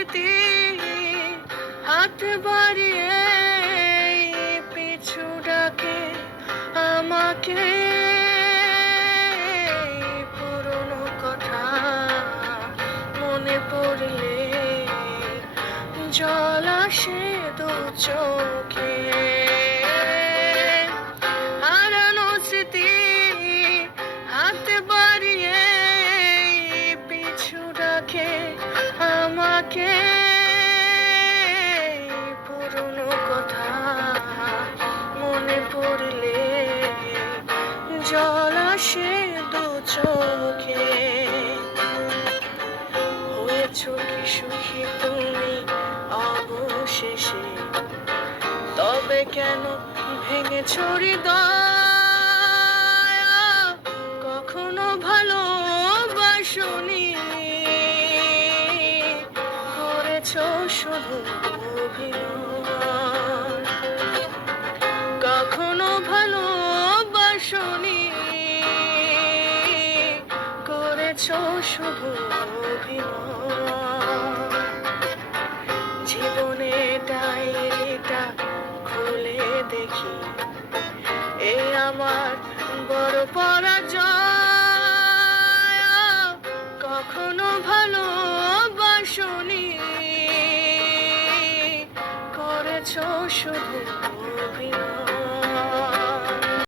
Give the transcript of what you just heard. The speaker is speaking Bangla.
স্মৃতি হাত বাড়িয়ে পিছু ডাকে আমাকে। পুরনো কথা মনে পড়লে জল আসে দু চোখে। হারানো স্মৃতি হাত বাড়িয়ে পিছু ডাকে আমাকে। পুরনো কথা মনে পড়লে জল আসে দু চোখে। হয়েছ কি সুখী তুমি অবশেষে, তবে কেন ভেঙেছ হৃদয়? কখনো ভালোবাসনি, করেছ শুধু অভিনয়। কখনো ভালোবাসনি, করেছ শুধু অভিনয়। জীবনে ডায়েরিটা খুলে দেখি, এ আমার বড় পরাজয়। কখনো ভালোবাসনি, করেছ শুধু